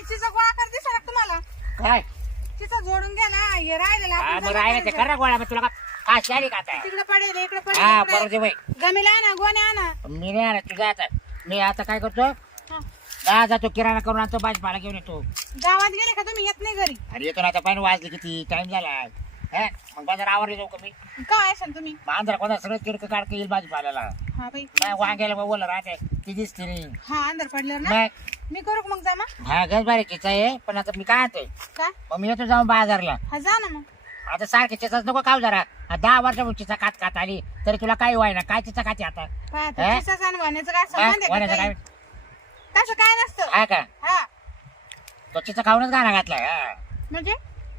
चिचा गोळा कर दिसा तुम्हाला काय? चिचा जोडून घ्या ना हे राहिलेला हा आपण मग जमा राहिलं ते गोळा मग तुला का का आता? तिकडे पडेल इकडे हा पडेल बरोबर इकडे. दे बाई. गमीला आणा गोण्या आणा. मी नाही आला तुझा आता मी आता काय करतो? हा. जा जातो किराणा करून आणतो भाजीपाला घेऊन येतो. गावात गेले का तुम्ही? येत नाही घरी. अरे येतो ना आता पाहिजे वाजले किती टाइम झाला. हा मग बाजार आवरले जाऊ का मी? का असाल तुम्ही? आंध्र कोणा सगळं किरक काढता येईल भाजीपाल्याला. हा बाई. नाही वांग्याला मग बोल राहते ती दिसते नाही. हा अंधार पडल्यावर ना? मग? मी करू का मग जमा हा गज आहे पण आता मी काय काय? मग मी येतो जाऊन बाजारला. हा जा ना मग. आता सारखे चिचाच नको खाऊ जरा. हा, दहा वर्ष चिचा खात खात आली तरी तुला काय व्हायना काय चिचा खाते आता? हा? आता चिचाचं आणि वाण्याचं काय? संबंध आहे वाण्याचं का काय? काही? तसं काय नसतं. हा का? हा. तो चिचा खाऊनच गाणं घातलाय हा. म्हणजे?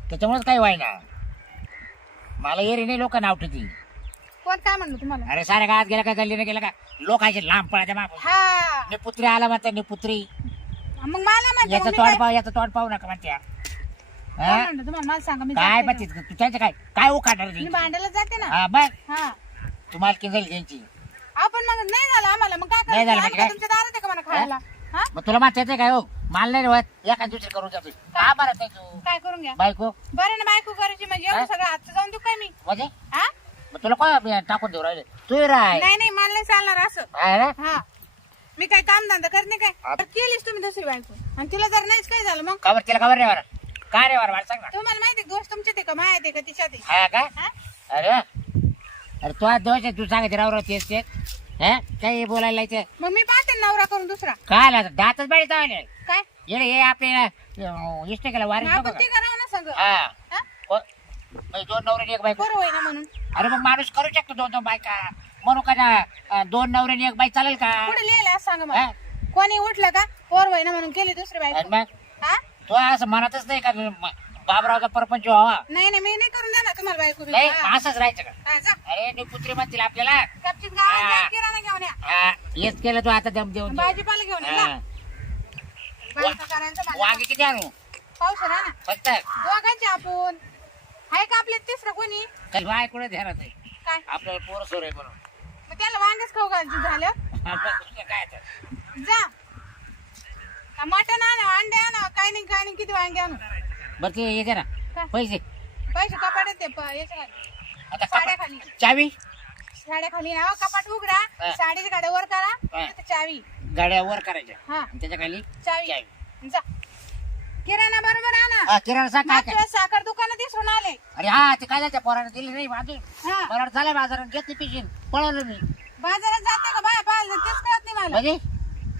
त्याच्यामुळेच काही व्हायना मला एरी नाही लोक नाव ठेवती कोण काय म्हणलं तुम्हाला? अरे साऱ्या गावात गेला का गल्लीने गेला का? लोकांचे लांब पळायच्या माग. हा. पुत्री आला म्हणते निपुत्री. मग मला म्हणते याचं मी तोंड काय- पाहू याचं तोंड पाहू नका म्हणत्या. कोण हा? म्हणलं तुम्हाला? मला सांगा मी काय जाते म्हणते? तू त्यांचं काय काय उखाडणार मी? भांडायला जाते ना. हा बघ. हा. तुम्हाला किती झाली त्यांची. आपण मग नाही झालं आम्हाला मग काय नाही झालं म्हणजे काय काय? तुमच्या दारात आहे का मला खायला? हा? मग तुला माहिती येते काय हो? मला नाही होत. एका दुसरी करून जातो. का बरं ते तू? काय करून घ्या? बायको? बरं ना बायको करायची म्हणजे एवढं? सगळं हातचं जाऊन देऊ काय मी. म्हणजे? हा? मग तुला काय टाकून देऊ राहिले? तू राय नाही नाही मला नाही चालणार असं. आहे ना? हा. मी काय काम धंदा करत नाही काय? आ- तर केलीस तुम्ही दुसरी बायको. आणि तिला जर नाहीच काय झालं मग? खबर तिला खबर रे वर? काय रे वर? मला सांग ना. तुम्हाला माहिती दोष तुमचे ते का माया ते का तिच्या ते हा का? हा? अरे अरे तू आज दोष आहे, तू सांगते राव राव तेच तेच. हा काही बोलायला इथे मग मी पाहते नवरा करून दुसरा. काय आला दातच बाळी चावले काय? येणे हे आपले इष्ट केला मग आपण ते करावं ना सगळं. हा. हा? को- म्हणजे दोन नवरे एक बायको. बरं होय ना म्हणून. अरे मग माणूस करू शकतो दोन दोन बायका. म्हणू का ना अं, दोन नवरे एक बाई चालेल का? पुढे लिहिलं सांगा हा? कोणी उठलं का? पोर होय ना म्हणून केली दुसरी आणि बायको मग? हा? तो असं म्हणतच नाही का म- बाबरावचा परपंच व्हावा नाही नाही मी नाही करून देणार तुम्हाला बायको नाही. असंच राहायचं का हा, जा. अरे नी पुत्री म्हणतील आपल्याला कपचित गावात जा, हा. किराणा घेऊन या हा, हेच केलं तू आता दम देऊन दे. भाजीपाला घेऊन या हा. जा. बायका करायचं मला. वांगे किती आणू पाऊस ना फक्त दोघांचे आपण आहे का आपल्या तिसरं कोणी चल बाय कुठे ध्यानात आहे काय आपल्याला पोरं सोर आहे म्हणून मग त्याला वांगेच खाऊ घालची झालं दुसरं काय तर. जा का मटण आणा अंडे आणा काय नाही काय नाही किती वांगे आणू बरं ते हे दे ना काय? पैसे. पैसे कपाट ते प- याच्या खाली आता साड्या खाली चावी? साड्या खाली ना कपाट उघडा. हा. साडीची गाड्या वर करा हा. तिथं चावी. गाड्या वर करायच्या. हा. आणि त्याच्याखाली चावी. चावी जा. किराणा बरोबर हा, किराणा सांग काय मागच्या काय? वेळेस साखर दुकानात दिसून आले. अरे हा ते काय जायचं पोराने दिली नाही बाजू हा. मला झालं बाजारात घेतली पिशीन. पळवलं मी. बाजारात जाते का बाय? पाहिलं तेच कळत नाही मला. म्हणजे?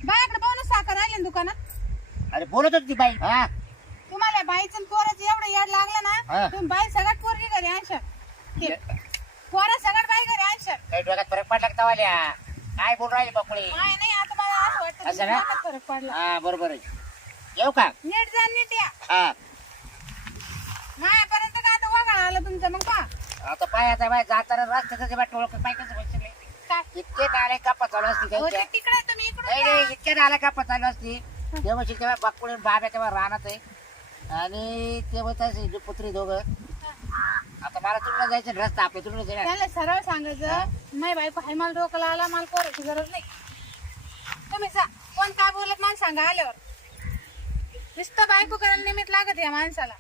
बायाकडे पाहून साखर आली ना दुकानात. अरे बोलत होती ती बाई. हा. बाईचं पोराचं एवढं याड लागलं हा. ना तुम्ही बाई सगळ्यात पोरगी घरी आणशाल. पोरा सगळ्यात बाई घरी आणशाल. काही डोक्यात फरक पडला का तवाल्या? काय बोल राहिले बकुळे? नाही नाही आता मला असं वाटतं असं तुमच्या ना? डोक्यात फरक पडला. हा बरोबर आहे. येऊ का? नीट जा नीट या. हा. मायापर्यंत काय आता वगळा आलं तुमचं मग पा आता पाय आता बाय जाताना रस्त्याचं बा टोळक पाय कसं बसले काय? इतके नाले कापा चालू असते हो, त्यांच्या तिकडे तुम्ही इकडून नाही या. नाही इतके नाले कापा चालू असते तेव्हा तेव्हा बाकुळे बाब्या तेव्हा राहणार आहे. आणि तेव्हा त्याचे पुत्री दोघं आता मला तुला जायचं रस्ता आपल्या तुला जायचं त्याला सरळ सांगायचं नाही बायको हाय मला डोकं आला मला पोराची गरज नाही. तुम्ही जा कोण काय बोलत मला सांगा आल्यावर. नुसतं बायको करायला निमित्त लागत या माणसाला.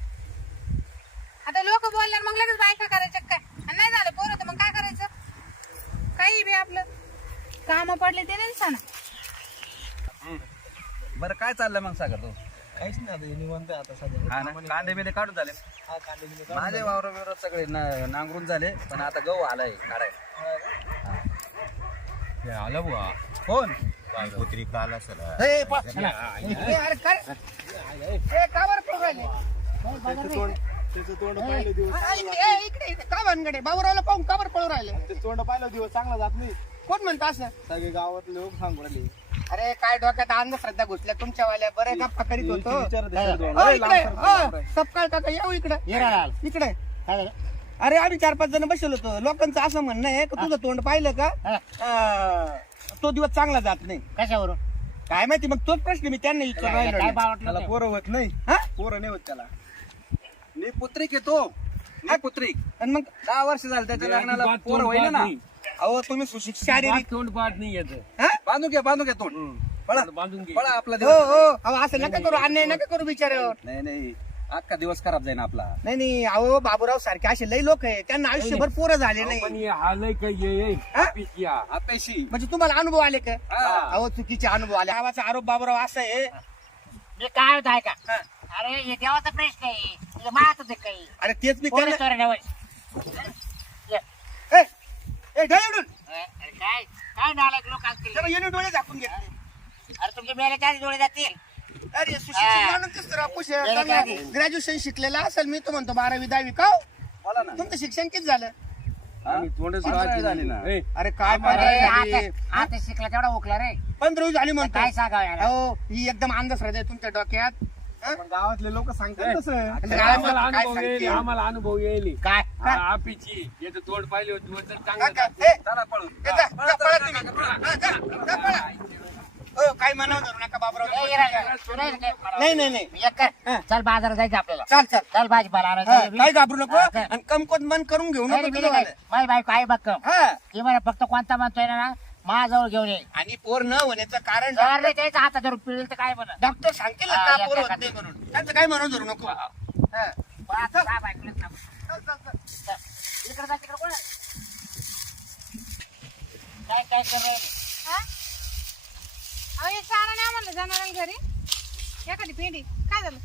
आता लोक बोलल्यावर मग लगेच बायका करायच्या काय आणि नाही झालं पोरं तर मग काय करायचं? काही बी आपलं काम पडले ते नाही सांगा बरं काय चाललंय मग सागर तू? काहीच नाही आता हे निवांत आहे आता सध्या. हा ना? कांदे बिंदे काढून झाले. हा कांदे बिंदे काढून माझे वावर बिवर सगळे ना- नांगरून झाले पण आता गहू आलाय काढायला. आलं बुवा. कोण? कुत्री काल असेल ए, प- ए, अरे काय? ए, का बरं पळून राहिले? त्याचं तोंड त्याचं तोंड पाहिलं दिवस अरे, ए, इकडे इकडे का भानगडे? बाबूरावला पाहून का बरं पळून राहिले? ते तोंड पाहिलं दिवस चांगला जात नाही. कोण म्हणतं असं? सगळे गावातले लोक सांगू राहिले अरे काय डोक्यात अंधश्रद्धा घुसल्या तुमच्या वाल्या बरे गप्पा करीत होतो. लय इकडे सपकाळ काका येऊ इकडे. इकडे. हो, अरे आम्ही चार पाच जण बसलो होतो. लोकांचं असं म्हणणं आहे की तुझं तोंड पाहिलं का? हा, अं, तो दिवस चांगला जात नाही. कशावरून? काय माहिती मग तोच प्रश्न मी त्यांना विचार काय राहिलो बावटलं त्याला ते? पोरं होत नाही. हा? पोरं नाही होत त्याला. मी पुत्रिक येतो मी पुत्रिक. आणि मग? दहा वर्ष झालं त्याच्या लग्नाला पोरं होईल ना. अहो तुम्ही सुशिक्षित शारीरिक तोंड पाठ नाही येत. हा? बांधू घ्या बांधू घ्या तोंड. पळा. बांधून घे. पळा आपला हो दिवस. हो. अहो असं नका करू अन्याय नका करू बिचाऱ्यावर. नाही नाही. अख्खा दिवस खराब जाईन आपला. नाही नाही. अहो बाबूराव सारखे असे लई लोक आहे त्यांना आयुष्यभर पोरं झाले पण नाही. हे हालय काय ये हा? पिकिया अपेशी म्हणजे तुम्हाला अनुभव आले का? हा. अहो चुकीचे अनुभव आले. गावाचा आरोप बाबूराव असा आहे. मी काय होत आहे का हा. अरे हे देवाचा प्रश्न आहे. होते काही. अरे तेच मी कोण त्यांना ए, ढळ. अरे काय? काय नालायक लोक असतील येणे डोळे झाकून घेतले अरे तुमच्या मेल्याच्या आधी डोळे जातील अरे सुशिक्षित. माणूस कसं? ग्रॅज्युएशन शिकलेला असेल मी तो म्हणतो बारावी दहावी. का हो? बोला ना. तुमचं शिक्षण किती झालं? आम्ही तोंडच ना. अरे काय अरे आता शिकला तेवढा उकला रे. पंधरावी झाली म्हणतो. काय सांगावं याला? हो ही एकदम अंधश्रद्धा आहे तुमच्या डोक्यात? पण गावातले लोक सांगतात तसं. आम्हाला अनुभव येईल? आम्हाला अनुभव येईल. काय? आपिची. याचं तोंड पाहिले होते. वर तर हा चांगलं का? ए, चला पळून. ए, जा, जा, पळा तुम्ही. हा, जा, जा, पळा. हो, काय मनावर धरू नका ए, बाबराव. इरा, तू नाही. नाही चल बाजारात जायचं आपल्याला. चाल चाल. चल भाजीपाला हा, आणायचं काय घाबरू नको. हा, काय? आणि कमकोत मन करून घेऊ नाही, नको नाही, तुझं नाही. वालं. माझी बायको आहे बघ कम. हा. ती म्हणे फक्त कोणता म्हणतोय ना माझ्याजवळ घेऊन ये. आणि पोर न होण्याचं कारण जर त्याच्या हातात जर पिळेल तर काय म्हणा डॉक्टर सांगतील ना हा, का पोर काय होत नाही म्हणून. त्यांचं काय म्हणून धरू नको. हा. इकडे जा तिकडे कोण आहे? काय काय कर राहिले? हा? अहो हे चारा नाही म्हणलं जनावरांना घरी? एखादी पेंडी. काय झालं?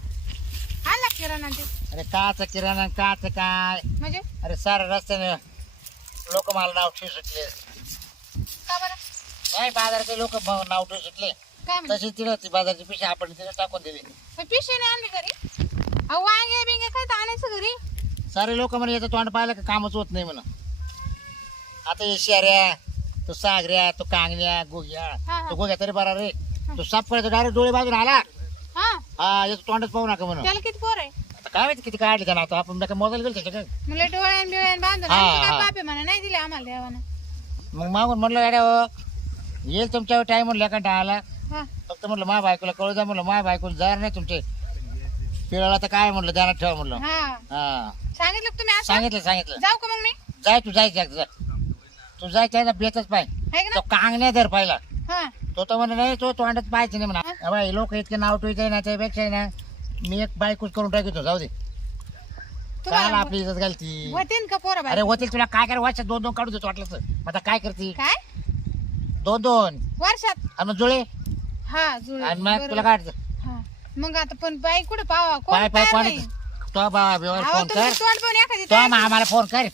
आला किराणा ते अरे काच किराणा काच काय? म्हणजे? अरे सारे रस्त्याने लोक मला नाव ठेवू सुटले का बरं? नाही बाजाराचे लोक नाव ठेवू सुटले काय म्हणते तशी तिला ती बाजारची पिशी आपण तिला टाकून दिली. पिशवी नाही आणली घरी? अहो वांगे बिंगे काय तर आणायचं घरी? सारे लोक म्हणे याचं तोंड पाहिलं का कामच होत नाही म्हणून आता हे शेऱ्या तो सागऱ्या तो कांगण्या गोग्या हा. तो गोग्या तरी बरा रे. तो साप करायचा डायरेक्ट डोळे बाजून आला. हा. हा याचं तोंडच पाहू नका म्हणून त्याला किती पोर आहे? आता काय माहिती किती काढले त्याला आता. आपण मोबाईल गेलो त्याच्या मला डोळ्यान बिळ्यान बांधून हा, आमचे काय हा. बापे म्हणा नाही दिले आम्हाला देवानं. मग मागून म्हणलं गाड्या येईल तुमच्यावर टाइम म्हणलं का हा. फक्त म्हणलं मा बायकोला कळू द्या म्हणलं मा बायकोला जाणार नाही तुमचे पिळाला तर काय म्हणलं ध्यानात ठेवा म्हणलं. हा. हा. सांगितलं का तुम्ही असं? सांगितलं सांगितलं. जाऊ का मग मी? जाय तू जायचं एकदा. तू आहे ना बेतच पाय. आहे तो कांगण्या धर पाहिला. ना हा. तो तर म्हणे नाही तो तोंडात पाहायचं नाही म्हणा. बाई लोक इतके नाव ठेवायचे ना त्यापेक्षा आहे ना मी एक बायकोच करून टाकतो जाऊ दे. तुम्हाला आपली इज्जत घालती. होतीन का पोरं अरे होतील तुला काय कर वर्षात दोन दोन काढू देतो वाटलं तर. मग आता काय करते? काय? दोन दोन वर्षात? आणि मग जुळे. हा जुळ. आणि मग बरोबर. तुला काढतं हा. मग आता पण बाई कुठे पावा? कोण पाय पाय. नाही. तो बा व्यवहार अहो, फोन कर. तुमचं तोंड पाहून एखादी तो मामाला फोन कर.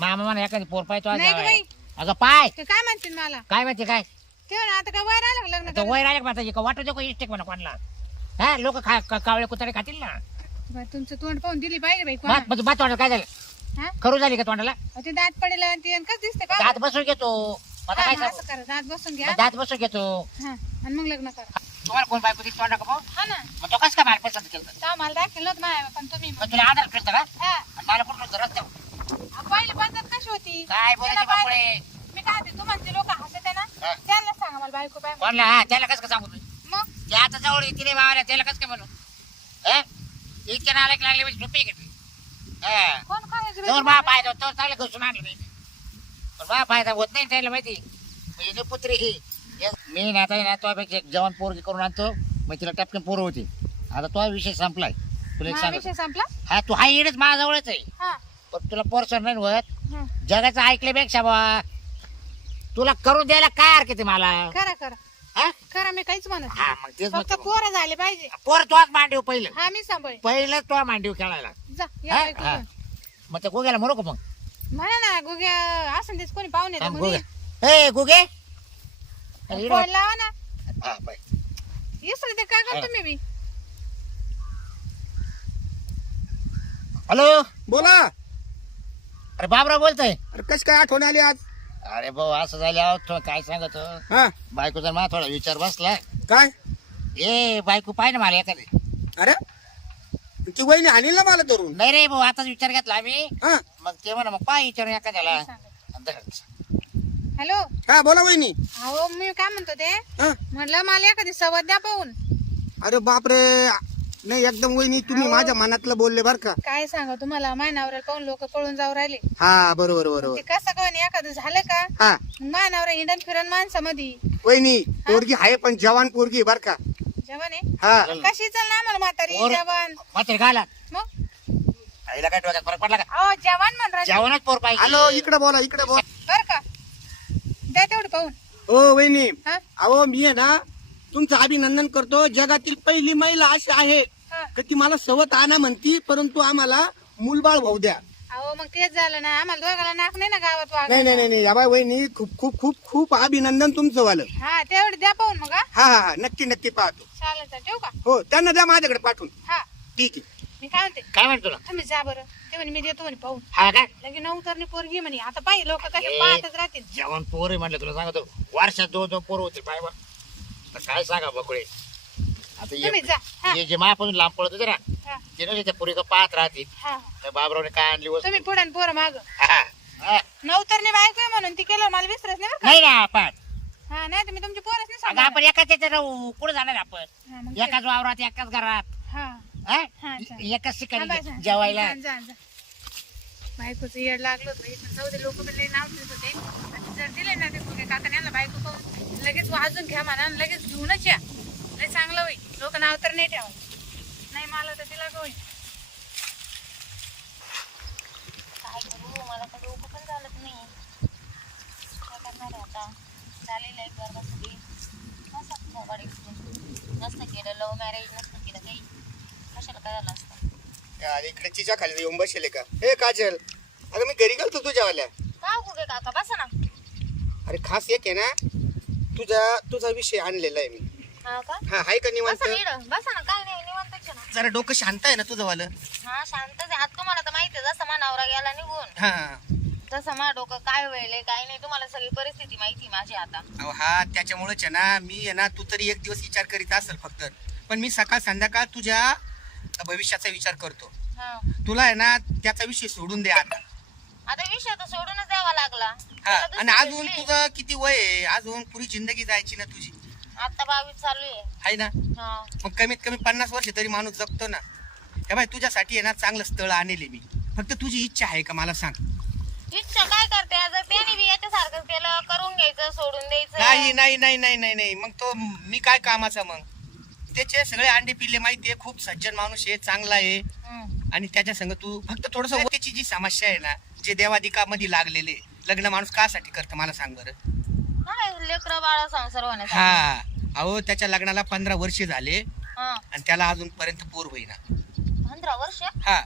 मामा म्हणा एखादी पोर पाय तो नाही गं बाई. अगं पाय. ते काय म्हणतील मला? काय माहिती काय? ते आता काय वय राहिलं का लग्न तो करायला? वय राहिले का का वाटू दे इष्टेक म्हणा कोणाला? हा लोक खा का- कावळे कुत्रे खातील ना? तुमचं तोंड पाहून दिली पाहिजे बाई बात कोणा म्हणजे बात तोंडाला काय झालं? हा? करू झाली का तोंडाला? अहो, ते दात पडेल आणि ते कसं दिसते का? दात बसून घेतो. आता हा, काय मग सांगू असं करा दात बसून घ्या. दात बसून घेतो. हा आणि मग लग्न करा. तुम्हाला कोण बायको दिसतो का? हा ना. मग तो कसं काय मला पसंत केलं तेव्हा मला दाखवलं होतं माझ्या पण तुम्ही मग तुला आधार केलं का हा. आणि मला कुठं होतं? रस्त्यावर अहो, पहिली पद्धत कशी होती? काय त्याला बोलायचं बाय- मी काय म्हणते तुम्हाला लोक हसत आहे ना हा. त्यांना सांगा मला बायको बाय कोणला? हा त्याला कसं काय सांगू मग? ते आता जवळ येते रे बाबाला त्याला कसं काय म्हणू? हा? इतक्या नालायक लागले म्हणजे झोपी घेतली हा. कोण काय बा फायदा होतो चांगलं घुसून आणलं. नाही पण बा फायदा होत नाही त्याला माहिती. म्हणजे पुत्री ही. मी ना आता ना तोपेक्षा एक जवान पोरगी करून आणतो. मग तिला टपकन पोरं होती. आता तो विषय संपलाय. तुला एक हा, सांगतो. विषय संपला? हा तू हा येणच माझ्याजवळच आहे. हा. पण तुला पोरसर नाही होत. हा. जगाचं ऐकल्यापेक्षा बा तुला करून द्यायला काय हरकत आहे मला? करा करा हा? करा मी काहीच म्हणत नाही. हा मग तेच फक्त म्हणतो. पोरं झाले पाहिजे. पोर तोच मांडीव पहिलं. हा मी सांभाळेन. पहिलं तो मांडीव खेळायला. जा या हा? हा. मग त्या गोग्याला म्हणू का मग? म्हणा ना गुग्या असं तेच कोणी पाहुणे थांब, गोग्या. ए गोगे फोन लावा ना. हा, बाय. इसले ते काय. करतो मी बी? हॅलो? बोला. अरे बाबराव बोलतोय. अरे कशी काय आठवण आली आज? अरे भाऊ असं झालं अहो, तो काय सांगत? हो? हा बायको जर मला थोडा विचार बसला. काय? ए बायको पाय ना मला एखादी. अरे? ती वहिनी आणील ना मला धरून? नाही रे भाऊ आताच विचार घेतला आम्ही. हा. मग ते म्हणा मग पाय विचार एखाद्याला. हॅलो. हा बोला वहिनी. अहो मी काय म्हणतो ते हा. म्हटलं मला एखादी सवत द्या पाहून. अरे बापरे. नाही एकदम वहिनी तुम्ही माझ्या मनातलं बोलले बर का. काय सांगा तुम्हाला? मानावर पाहून लोक पळून जाऊ राहिले. हा बरोबर बरोबर. ते कसं कळण एखादं झालं का? हा. मानावर हिंडण फिरण माणसामध्ये वहिनी पोरगी आहे पण जवान पोरगी बर का. जेवण आहे? हा. कशी चल ना आम्हाला म्हातारी पोर- जेवण मात्र घाला मग? आईला काय डोक्यात फरक पडला का? अहो जेवण म्हण जेवणच पोर हॅलो पाहिजे इकडे बोला इकडे बोला. बर का? द्या तेवढं पाहून. हो वहिनी हा? अहो मी आहे ना तुमचं अभिनंदन करतो. जगातील पहिली महिला अशी आहे हा. का ती मला सवत आणा म्हणती परंतु आम्हाला मुलबाळ भाऊ द्या. अहो मग तेच झालं ना. आम्हाला दोघाला नाक नाही ना गावात वाग नाही नाही नाही वहिनी खूप खूप खूप खूप अभिनंदन तुमचं वालं हा तेवढं द्या पाहून मग हा. हा हा हा. नक्की नक्की पाहतो. चालेल तर ठेवू का? हो त्यांना द्या माझ्याकडे पाठवून. हा. ठीक आहे. मी काय म्हणते? काय म्हणतो तुला? तुम्ही जा बरं. ते म्हणे मी देतो म्हणे पाहून. हा काय लगे नऊ पोरगी म्हणे. आता पाहिजे लोक कसे. पाहतच राहतील. जेवण पोर आहे म्हटलं तुला सांगतो. वर्षात दोन दोन पोरं होते पाय बा. काय सांगा बकुळे? आता तुम्ही जा. हा. हे जे मापासून लांब पडत होते ना हा. ते नव्हते त्या पुरी पाहत राहतील. हा. त्या बाबरावने काय आणली वस्तू? तुम्ही पुढे पोरं माग. हा, हा. बायको आहे म्हणून ती केलं मला विसरत नाही बरं नाही ना आपण. का हा नाही तर मी तुमची पोरच नाही आता सांगणार. आपण एकाच याच्यात राहू. कुठे जाणार आपण. हा, मग एकाच वावरात एकाच घरात. हा. हा? हा. एकाच हा, ठिकाणी हा. जेवायला. जा, जा, जा. बायकोचं येड लागलं होतं इथं. जाऊ दे लोक लई नाव ठेवत होते. आणि जर दिले ना ते मुलगे काकाने याला बायको पाहून लगेच वाजून घ्या म्हणा आणि लगेच घेऊनच या. लई चांगलं होईल. लोक नाव तर नाही ठेवा नाही मला तर तिला होईल. काय करू? मला तर डोकं पण चालत नाही. काय करणार आता? झालेलं आहे गर्भासाठी नसतं मोबाईल नसतं केलं लव्ह मॅरेज नसतं केलं काही. कशाला काय झालं असतं या, इकडे चिच्या खाली येऊन बसले का? हे काजल अगं मी घरी गेलतो तुझ्यावाल्या का गुगे काका? बसा ना. अरे खास एक आहे ना तुझा तुझा विषय आणलेला आहे मी. हा का? हा आहे का निवांत? बसा ना काय नाही निवांतच आहे ना. जरा डोकं शांत आहे ना तुझं वालं? हा शांतच आहे. आता तुम्हाला तर माहिती आहे जसं मानावरा गेला निघून. हा. तसं मा डोकं काय व्हायलंय काय नाही तुम्हाला सगळी परिस्थिती माहिती आहे माझी आता. अहो हा त्याच्यामुळेच आहे ना मी आहे ना तू तरी एक दिवस विचार करीत असेल फक्त. पण मी सकाळ संध्याकाळ तुझ्या भविष्याचा विचार करतो. हा. तुला आहे ना त्याचा विषय सोडून दे आता. आता विषय तर सोडूनच द्यावा लागला. हा दुसरी आणि अजून भेटली. तुझं किती वय आहे? अजून पुरी जिंदगी जायची ना तुझी. आता बावीस चालू आहे. आहे ना? हा. मग कमीत कमी पन्नास वर्ष तरी माणूस जगतो ना. हे बाय तुझ्यासाठी आहे ना चांगलं स्थळ आणले मी. फक्त तुझी इच्छा आहे का मला सांग? इच्छा काय करते? त्याने बी याच्यासारखं केलं करून घ्यायचं सोडून द्यायचं. नाही नाही नाही नाही नाही नाही. मग तो मी काय कामाचा मग? त्याचे सगळे अंडे पिल्ले माहिती आहे खूप सज्जन माणूस आहे चांगला आहे. आणि त्याच्या संग तू फक्त थोडस त्याची जी समस्या आहे ना जे देवादिकामध्ये लागलेले लग्न माणूस कासाठी करतं मला सांग बरं. काय लेकरं बाळा संसार होण्यासाठी. हा. अहो त्याच्या लग्नाला पंधरा वर्ष झाले. हा. आणि त्याला अजूनपर्यंत पोर होईना. पंधरा वर्ष? हा.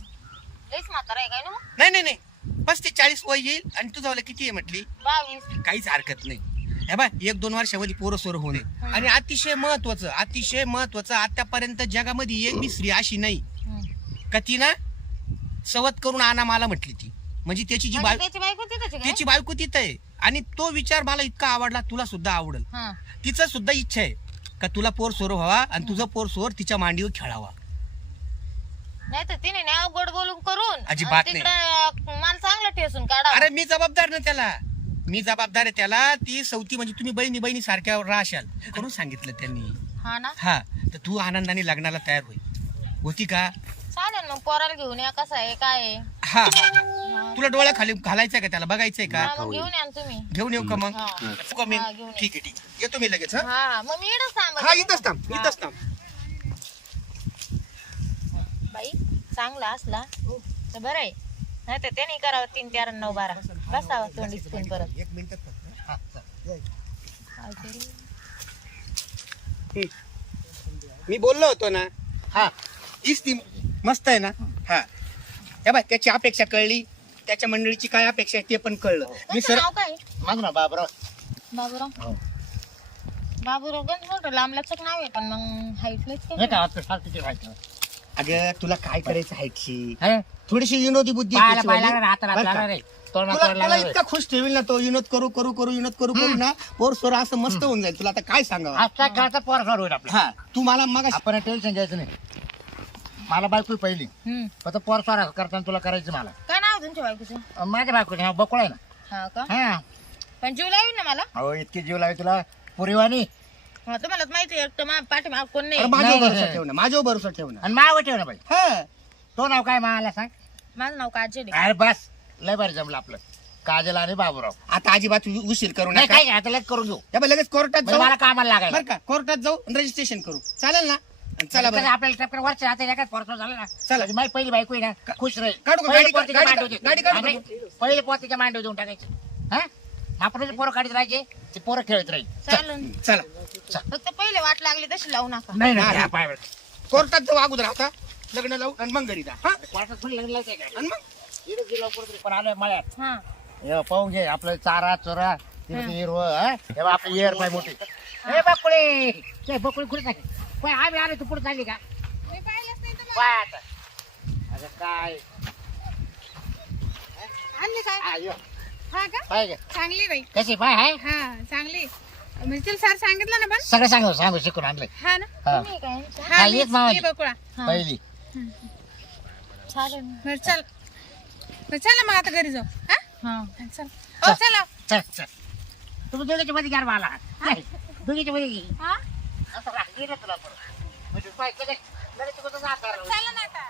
लईच म्हातारा आहे काय ना? मग? नाही नाही नाही. पस्तीस चाळीस वय येईल आणि तुझं किती आहे म्हटली? बावीस. काहीच हरकत नाही. हे बाय एक दोन वर्षामध्ये पोरं सोर होणे आणि अतिशय महत्वाचं अतिशय महत्वाचं आतापर्यंत जगामध्ये एक बी स्त्री अशी नाही. का ती ना सवत करून आणा मला म्हटली ती. म्हणजे त्याची जी म्हणजे बाय त्याची बायको तिथंच आहे? त्याची बायको तिथं आहे. आणि तो विचार मला इतका आवडला तुला सुद्धा आवडेल. हा. तिचं सुद्धा इच्छा आहे का तुला पोर सोर व्हावा आणि तुझं पोर सोर तिच्या मांडीवर खेळावा. नाही तर तिने अवघड बोलून करून अजिबात आणि नाही. तिकडं मला चांगलं ठेसून काढा अरे मी जबाबदार ना त्याला. मी जबाबदार आहे त्याला ती सवती म्हणजे तुम्ही बहिणी बहिणी सारख्या राहशाल करून सांगितलं त्यांनी. हा ना? हा तर तू आनंदाने लग्नाला तयार होईल होती का? चालेल मग पोराला घेऊन या कसं आहे काय आहे? हा. हा. हा. तुला डोळ्या खाली घालायचंय का त्याला? बघायचंय का? हा, मग घेऊन या ना तुम्ही. घेऊन येऊ का मग? हा. येऊ का मी हा, घेऊन ये. ठीक आहे ठीक आहे. येतो मी लगेच हा? हा मग मी हा इथंच थांब इथंच थांब. बाई चांगला असला. तर बरं आहे. नाही तर त्याने करावं तीन चार नऊ बारा. बसावं तोंडी स्क्रीन परत. एक मिनिट हा? मी बोललो होतो ना. हा हीच ती मस्त आहे ना. हा. हे बाय त्याची अपेक्षा कळली. त्याच्या मंडळीची काय अपेक्षा आहे ते पण कळलं. मी तुमचं सर नाव काय? मग ना बाबराव. बाबूराव? हो. बाबूराव गंज मोठं नाव आहे पण मग हाईट लच हे का आपलं सारखं ते व्हायचं. अगं तुला काय करायचं हायची हे? थोडीशी विनोदी बुद्धी आहे पाहायला त्याचीवाली. पाहायला लागणार, हाताला बरं का? लागणार रे. तोंडाला तुला तोंड. इतका खुश ठेवील ना तो. विनोद करू करू करू विनोद करू करू ना. पोर सोर असं मस्त होऊन जाईल. तुला आता काय सांगावं? आजचा खेळाचा पोर सोड होईल आपला. हा तू मला मग आपण टेन्शन घ्यायचं नाही. मला बायको पहिली. हम्म. फक्त पोर सोरा करताना तुला करायचं मला. काय नाव आहे तुमच्या बायकोचं? अं, माझ्या बायको नाव बकुळ आहे ना. हा का? हा. पण जीव लावीन ना मला? अहो इतकी जीव लावी तुला. पुरीवाणी हा, तुम्हाला माहिती आहे एकटं मा पाठीमाग कोण नाही. अरे माझ्यावर नाही, भरोसा नाही. ठेव ना माझ्यावर भरोसा ठेव ना आणि माव ठेव ना बाई. हा. तो नाव काय मला सांग. माझं नाव काजल आहे. अरे बस. लय बरं जमलं आपलं. काजल आणि बाबूराव. आता अजिबात उ- उशीर करू नाही नका. काय आता लगेच करून घेऊ. या बा, लगेच कोर्टात म्हणजे जाऊ. मला कामाला लागायला. बरं का कोर्टात जाऊ रजिस्ट्रेशन करू. चालेल ना? चला बरं. आपल्याला टपकन वरच्या हातात एकाच परत झालं ना. चला. म्हणजे माझी पहिली बायको आहे ना खुश राहील. काढू का? पहिले गाडी- पोतीच्या गाडी- मांडव दे. गाडी काढू का? आणि पहिले पोतीच्या मांडव देऊन टाकायचे. हा? आपण जे पोरं काढत राहायचे? ते पोरं खेळत राहील. चालन. चला. फक्त पहिले वाट लागली तशी लावू नका. नाही नाही. पाय कोर्टात जाऊ अगोदर आता लग्न लावू आणि मग घरी जा हा? कोर्टात थोडी लग्न लावते काय आणि मग? इकडे गेलो कुठेतरी पण आलोय मळ्यात. हा. हे पाहून घे आपलं चारा चोरा तिथे हिरव हे? आपली एअर पाय मोठी. हे. बकुळे! ते बकुळे कुठे टाकली पाय आम्ही आले तू पुढे चालली का? मी पाहिलंच नाही तुम्हाला पाय आता. अगं काय? आणली काय? हा, यो. हा का. चांगली बाई. कशी पाय हाय? हा चांगली. म्हणजे तुला सर सांगितलं ना पण? सगळं सांगू सांगू शिकून आणलंय. हा ना? हा. तुम्ही काय हा हा, मी- येत मामाची. मी बकुळा. पहिली. चालेल. बरं चल. बरं चला मग आता घरी जाऊ. हा? हा. चल. हो चला. चल चल. तुम्ही दोघीच्या मध्ये घ्या मला दोघीच्या मध्ये घे. हा? असं राहिलं तुला पण. म्हणजे पाय लगेच लगेच तुझं जात चला ना आता.